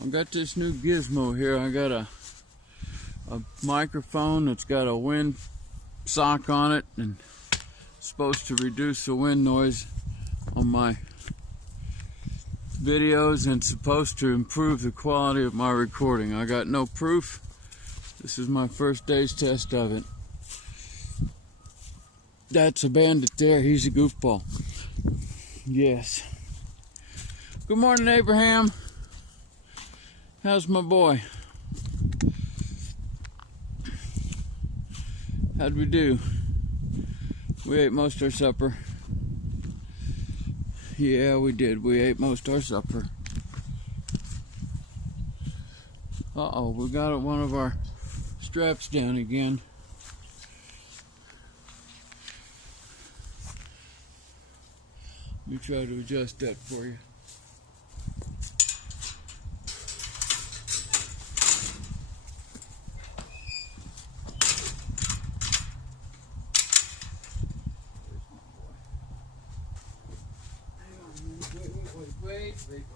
I got this new gizmo here. I got a microphone that's got a wind sock on it and it's supposed to reduce the wind noise on my videos and supposed to improve the quality of my recording. I got no proof. This is my first day's test of it. That's a bandit there. He's a goofball. Yes. Good morning, Abraham. How's my boy? How'd we do? We ate most of our supper. Yeah, we did. We ate most of our supper. Uh-oh, we got one of our straps down again. Let me try to adjust that for you.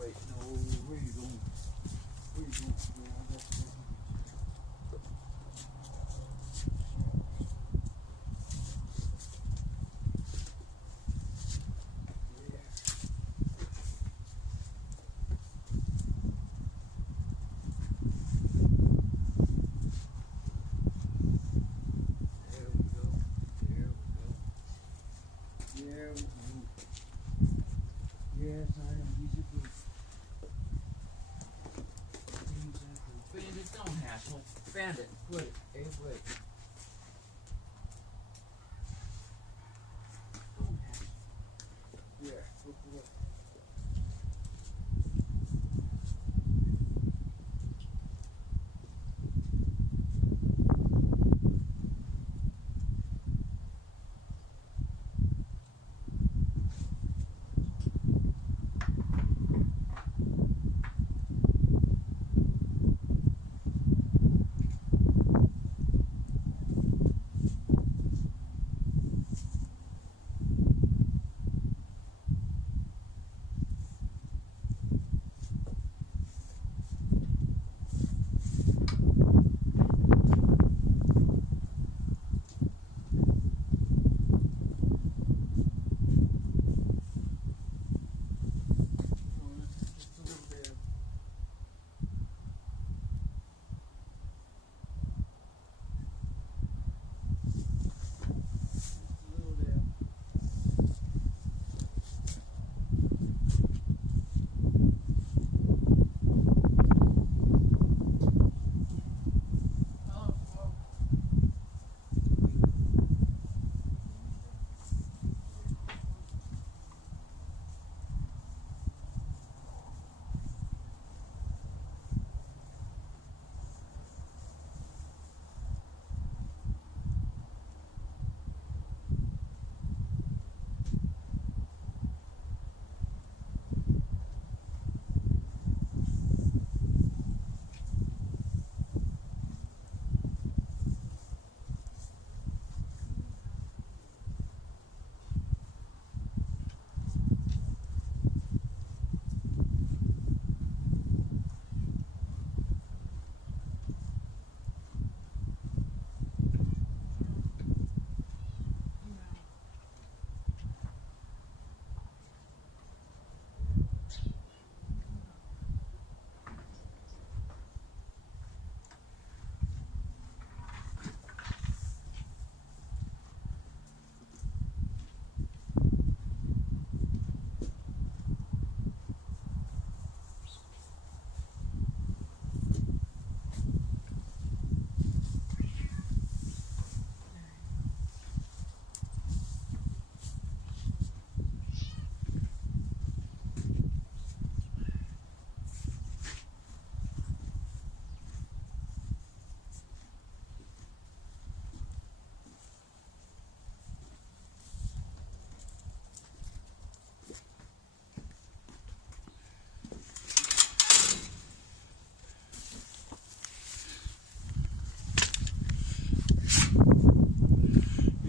Wait. No, where you going? Where you going? There we go. Yes, I am. He's a goof. Bandit, don't hassle. Bandit, quit it. Hey, quit it. Don't hassle. Yeah, look away.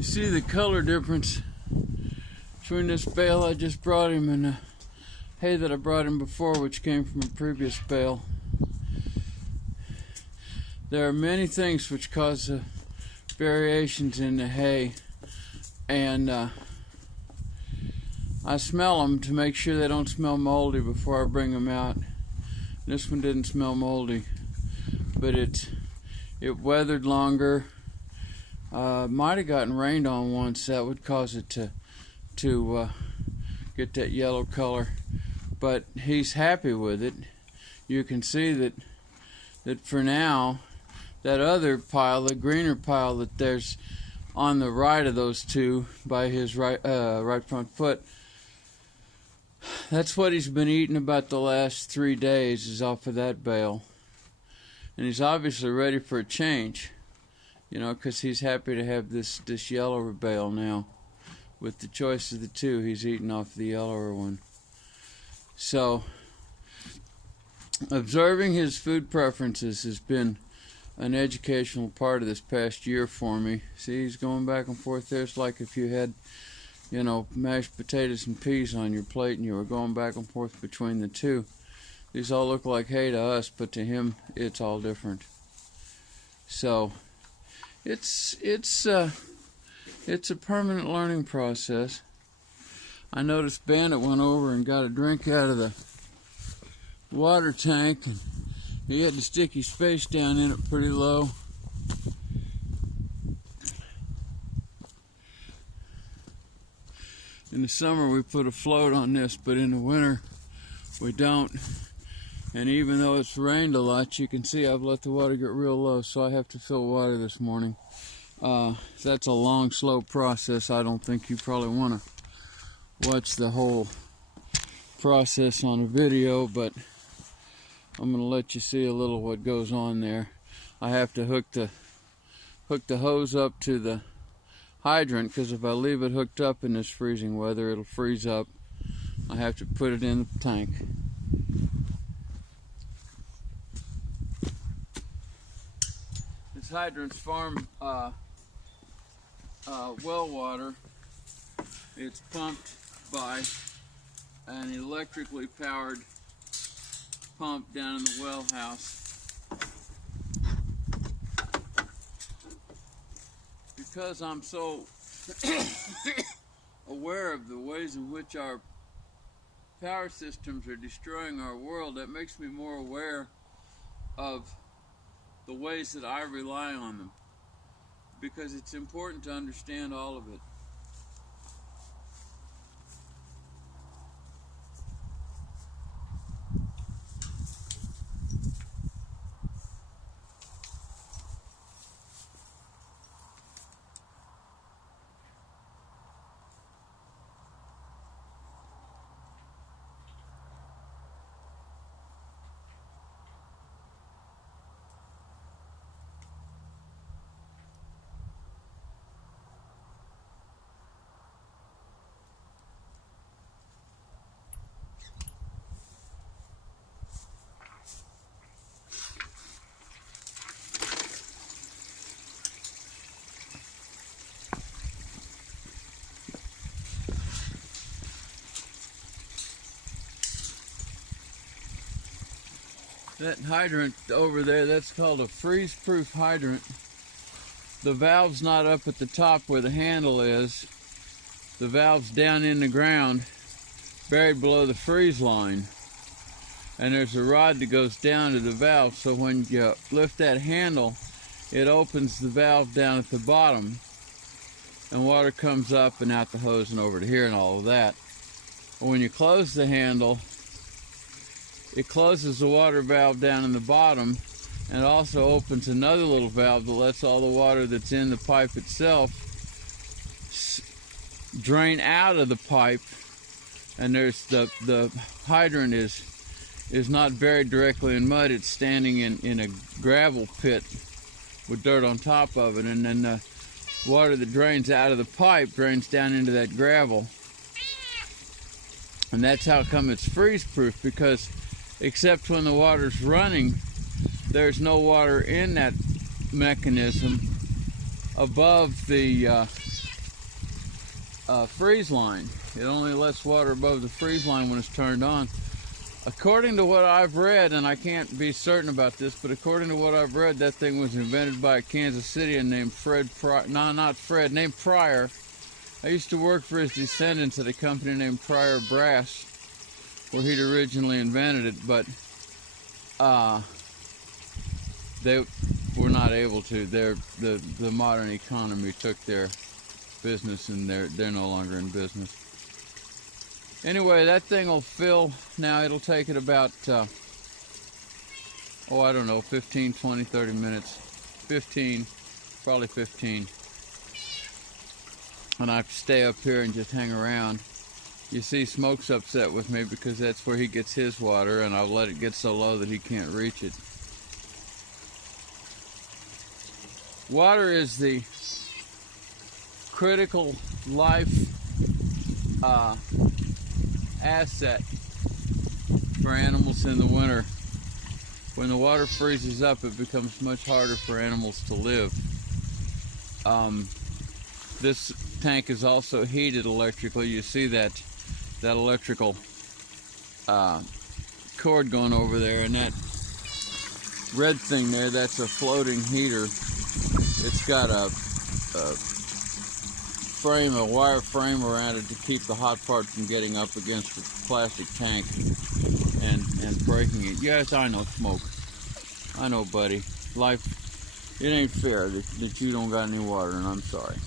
See the color difference between this bale I just brought him and the hay that I brought him before, which came from a previous bale. there are many things which cause variations in the hay, and I smell them to make sure they don't smell moldy before I bring them out. This one didn't smell moldy, but it weathered longer. Might have gotten rained on once. That would cause it to get that yellow color, but he's happy with it. You can see that for now, that other pile, the greener pile that there's on the right of those two by his right front foot, that's what he's been eating about the last 3 days, is off of that bale. And he's obviously ready for a change, you know, because he's happy to have this yellower bale now. With the choice of the two, he's eating off the yellower one. So, observing his food preferences has been an educational part of this past year for me. See, he's going back and forth there. It's like if you had, you know, mashed potatoes and peas on your plate and you were going back and forth between the two. These all look like hay to us, but to him, it's all different. So, it's a permanent learning process. I noticed Bandit went over and got a drink out of the water tank, and he had to stick his face down in it pretty low. In the summer we put a float on this, but in the winter we don't. And even though it's rained a lot, you can see I've let the water get real low, so I have to fill water this morning. That's a long, slow process. I don't think you probably want to watch the whole process on a video, but I'm going to let you see a little what goes on there. I have to hook the hose up to the hydrant, because if I leave it hooked up in this freezing weather, it'll freeze up. I have to put it in the tank. This hydrant's farm well water. It's pumped by an electrically powered pump down in the well house. Because I'm so aware of the ways in which our power systems are destroying our world, that makes me more aware of the ways that I rely on them, because it's important to understand all of it. That hydrant over there, that's called a freeze-proof hydrant. The valve's not up at the top where the handle is. The valve's down in the ground, buried below the freeze line. And there's a rod that goes down to the valve, so when you lift that handle, it opens the valve down at the bottom, and water comes up and out the hose and over to here and all of that. But when you close the handle, it closes the water valve down in the bottom, and it also opens another little valve that lets all the water that's in the pipe itself drain out of the pipe. And there's the hydrant is not buried directly in mud. It's standing in a gravel pit with dirt on top of it, and then the water that drains out of the pipe drains down into that gravel. And that's how come it's freeze-proof, because except when the water's running, there's no water in that mechanism above the freeze line. It only lets water above the freeze line when it's turned on. According to what I've read, and I can't be certain about this, but according to what I've read, that thing was invented by a Kansas Cityan named named Pryor. I used to work for his descendants at a company named Pryor Brass, where he'd originally invented it, but they were not able to. The modern economy took their business, and they're no longer in business. Anyway, that thing will fill. Now it'll take it about, I don't know, 15, 20, 30 minutes. 15, probably 15. And I stay up here and just hang around. You see, Smoke's upset with me because that's where he gets his water, and I'll let it get so low that he can't reach it. Water is the critical life asset for animals in the winter. When the water freezes up, it becomes much harder for animals to live. This tank is also heated electrically. You see that electrical cord going over there, and that red thing there, that's a floating heater. It's got a wire frame around it to keep the hot part from getting up against the plastic tank and breaking it. Yes, I know, Smoke. I know, buddy. Life, it ain't fair that you don't got any water, and I'm sorry.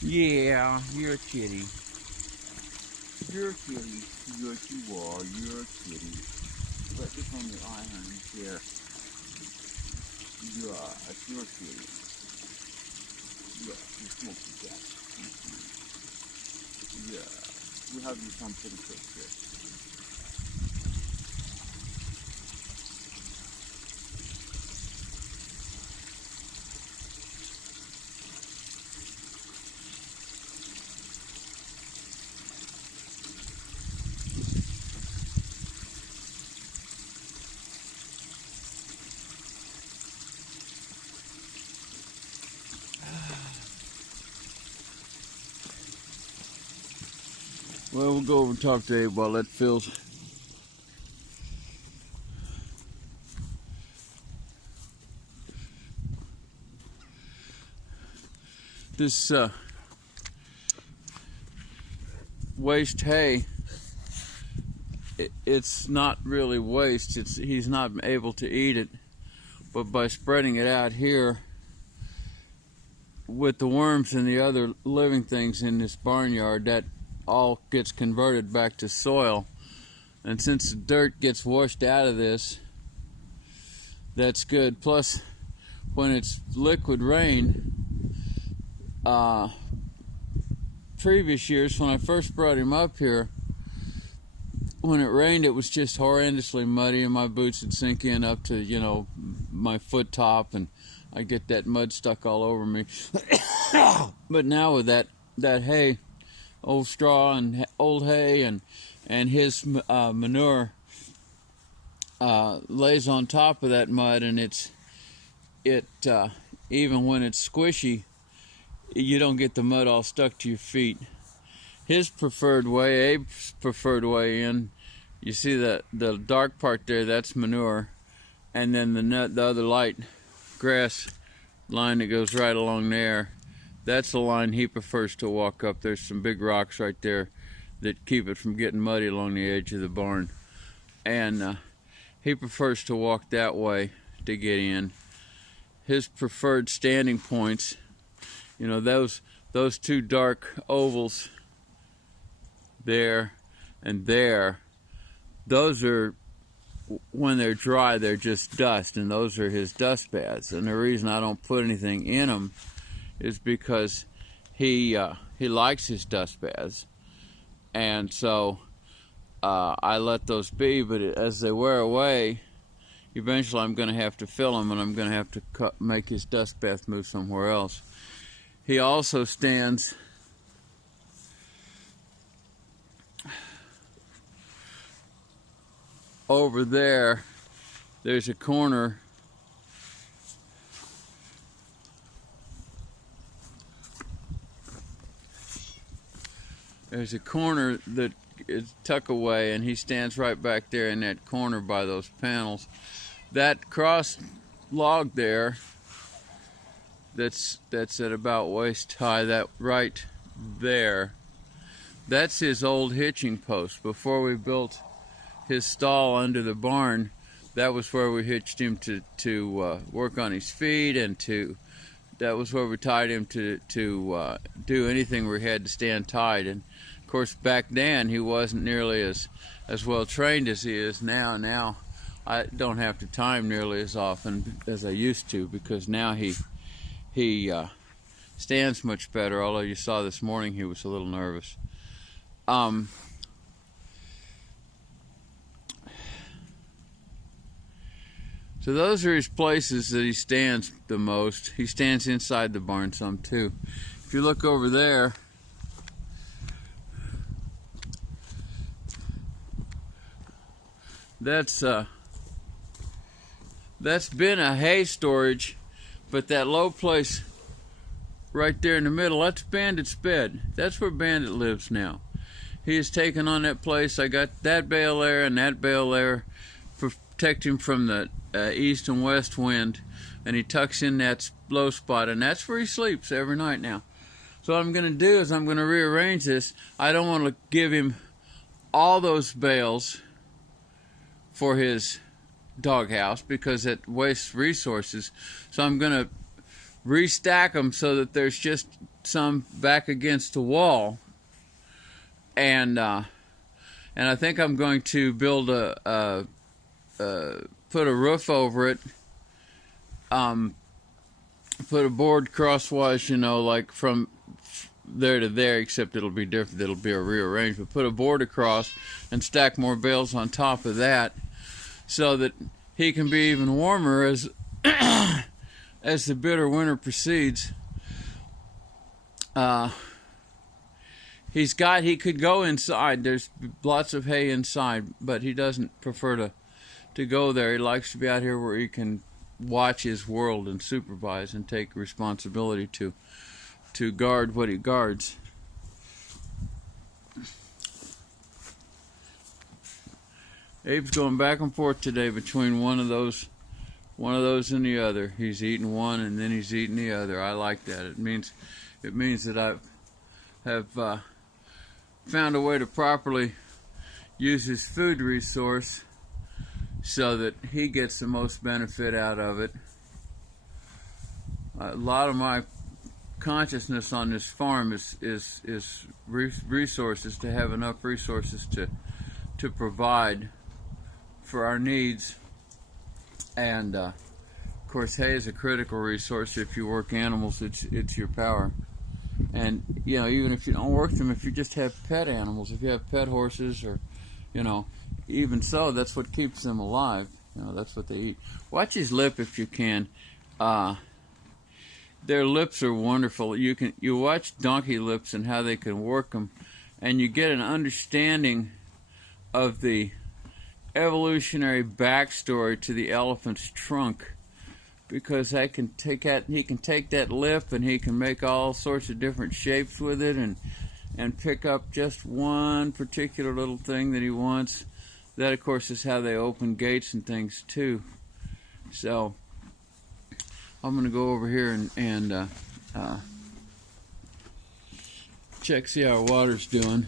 Yeah, you're a kitty. You're a kitty. Yes, you are. You're a kitty. Put this on your eye, honey. Here. Yeah, you're a kitty. Yeah, you smoky cat. Yeah, we'll have you some pretty quick here. Well, we'll go over and talk to Abe while that fills. This waste hay, it's not really waste. He's not able to eat it, but by spreading it out here with the worms and the other living things in this barnyard, that all gets converted back to soil. And since the dirt gets washed out of this, that's good. Plus, when it's liquid rain, previous years when I first brought him up here, when it rained, it was just horrendously muddy, and my boots would sink in up to, my foot top, and I'd get that mud stuck all over me. But now with that hay, old straw and old hay and his manure lays on top of that mud, and even when it's squishy, you don't get the mud all stuck to your feet. His preferred way, Abe's preferred way in, you see the dark part there, that's manure, and then the other light grass line that goes right along there, that's the line he prefers to walk up. There's some big rocks right there that keep it from getting muddy along the edge of the barn, and he prefers to walk that way to get in. His preferred standing points, those two dark ovals there and there, those are, when they're dry, they're just dust, and those are his dust baths. And the reason I don't put anything in them is because he likes his dust baths, and so I let those be. But as they wear away, eventually I'm going to have to fill them, and I'm going to have to make his dust bath move somewhere else. He also stands over there. There's a corner that tuck away, and he stands right back there in that corner by those panels. That cross log there, that's at about waist high, that right there, that's his old hitching post. Before we built his stall under the barn, that was where we hitched him to work on his feet, and that was where we tied him to do anything where he had to stand tied. And of course, back then he wasn't nearly as well trained as he is now. Now I don't have to tie him nearly as often as I used to, because now he stands much better. Although you saw this morning he was a little nervous. So those are his places that he stands the most. He stands inside the barn some too. If you look over there, that's been a hay storage, but that low place right there in the middle, that's Bandit's bed. That's where Bandit lives now. He has taken on that place. I got that bale there and that bale there to protect him from the east and west wind, and he tucks in that low spot, and that's where he sleeps every night now. So what I'm going to do is I'm going to rearrange this. I don't want to give him all those bales for his doghouse because it wastes resources. So I'm going to restack them so that there's just some back against the wall, and I think I'm going to build put a roof over it, put a board crosswise, like from there to there, except it'll be different. It'll be a rearrangement. Put a board across and stack more bales on top of that, so that he can be even warmer as as the bitter winter proceeds. He could go inside. There's lots of hay inside, but he doesn't prefer to go there. He likes to be out here where he can watch his world and supervise and take responsibility to guard what he guards. Abe's going back and forth today between one of those and the other. He's eating one and then he's eating the other. I like that. It means that I have found a way to properly use his food resource so that he gets the most benefit out of it. A lot of my consciousness on this farm is resources, to have enough resources to provide for our needs. And of course, hay is a critical resource. If you work animals, it's your power. And even if you don't work them, if you just have pet animals, if you have pet horses, or even so, that's what keeps them alive. That's what they eat. Watch his lip if you can. Their lips are wonderful. You watch donkey lips and how they can work them, and you get an understanding of the evolutionary backstory to the elephant's trunk, because he can take that lip and he can make all sorts of different shapes with it, and pick up just one particular little thing that he wants. That, of course, is how they open gates and things too. So I'm going to go over here and check, see how our water's doing.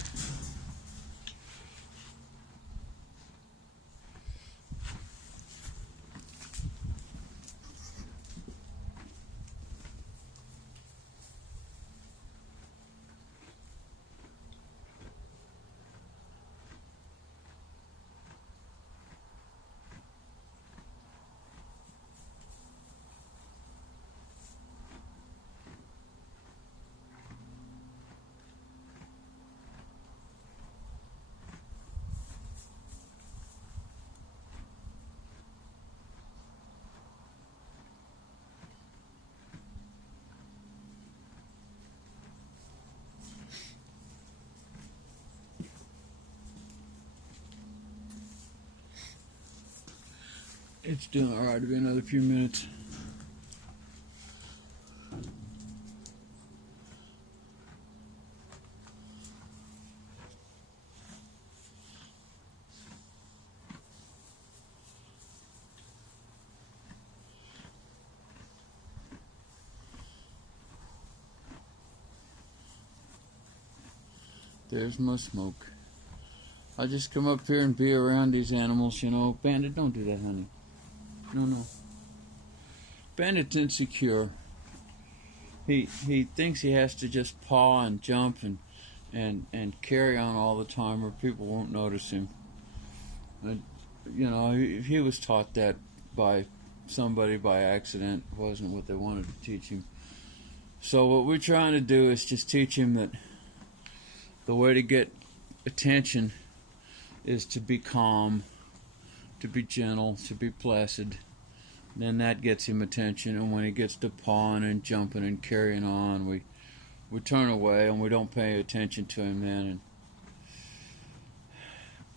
It's doing all right. It'll be another few minutes. There's my smoke. I just come up here and be around these animals, you know. Bandit, don't do that, honey. No. Bandit's insecure. He thinks he has to just paw and jump and carry on all the time, or people won't notice him. You know, he was taught that by somebody by accident. It wasn't what they wanted to teach him. So what we're trying to do is just teach him that the way to get attention is to be calm, to be gentle, to be placid. Then that gets him attention, and when he gets to pawing and jumping and carrying on, we turn away and we don't pay attention to him then.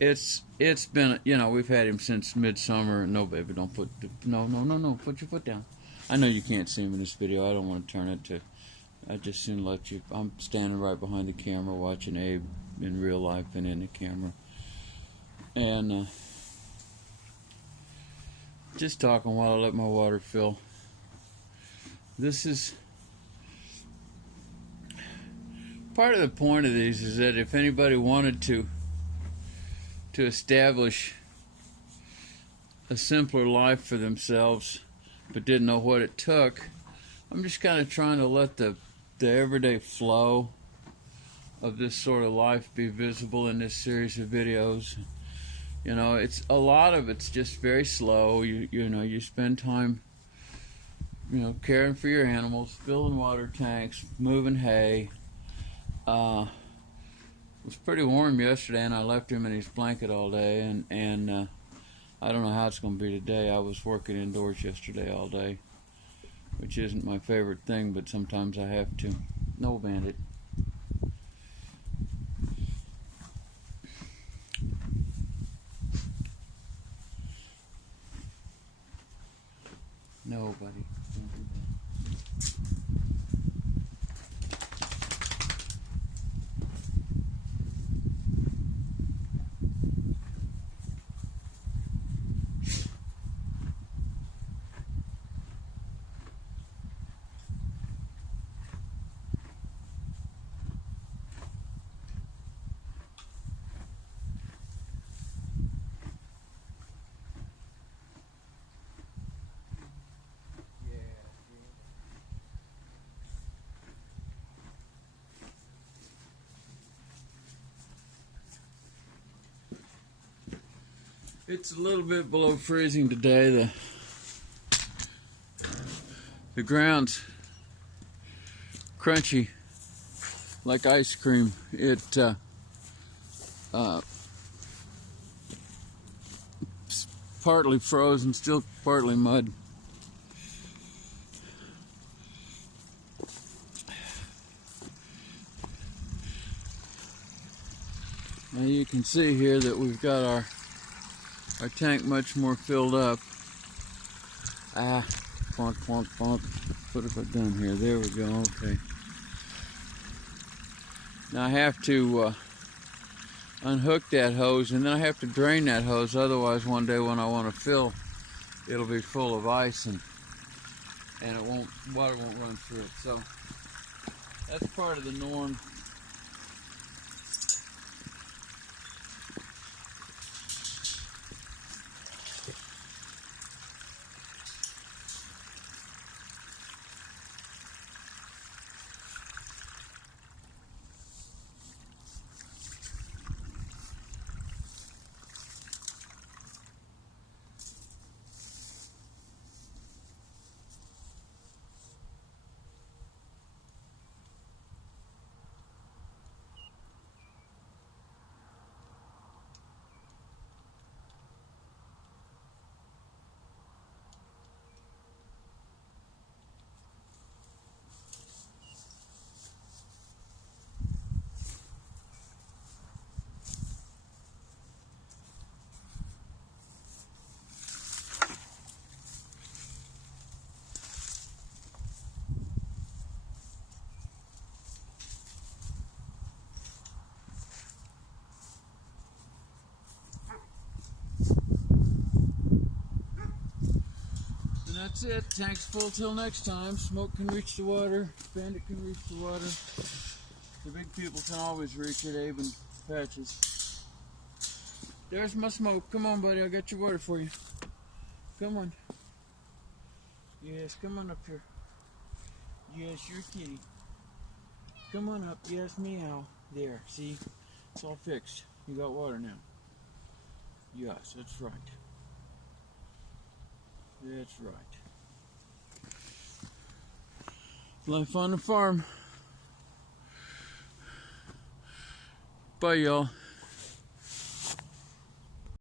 And it's been, you know, we've had him since midsummer. No, baby, don't put no, put your foot down. I know you can't see him in this video. I don't want to turn it to. I just soon let you. I'm standing right behind the camera watching Abe in real life and in the camera, and just talking while I let my water fill. This is part of the point of these, is that if anybody wanted to establish a simpler life for themselves but didn't know what it took, I'm just kind of trying to let the everyday flow of this sort of life be visible in this series of videos. You know, it's a lot of it's just very slow. You know, you spend time, you know, caring for your animals, filling water tanks, moving hay. It was pretty warm yesterday, and I left him in his blanket all day, and I don't know how it's going to be today. I was working indoors yesterday all day, which isn't my favorite thing, but sometimes I have to. No, Bandit. No, buddy. Don't do that. It's a little bit below freezing today. The ground's crunchy like ice cream. It's partly frozen, still partly mud. Now you can see here that we've got our tank much more filled up. Plonk, plonk, plonk. What have I done here? There we go, okay. Now I have to unhook that hose, and then I have to drain that hose, otherwise one day when I want to fill, it'll be full of ice and water won't run through it. So that's part of the norm. That's it. Tank's full till next time. Smoke can reach the water. Bandit can reach the water. The big people can always reach it, Abe and Patches. There's my smoke. Come on, buddy. I got your water for you. Come on. Yes, come on up here. Yes, you're a kitty. Come on up. Yes, meow. There, see? It's all fixed. You got water now. Yes, that's right. That's right. Life on the farm. Bye, y'all.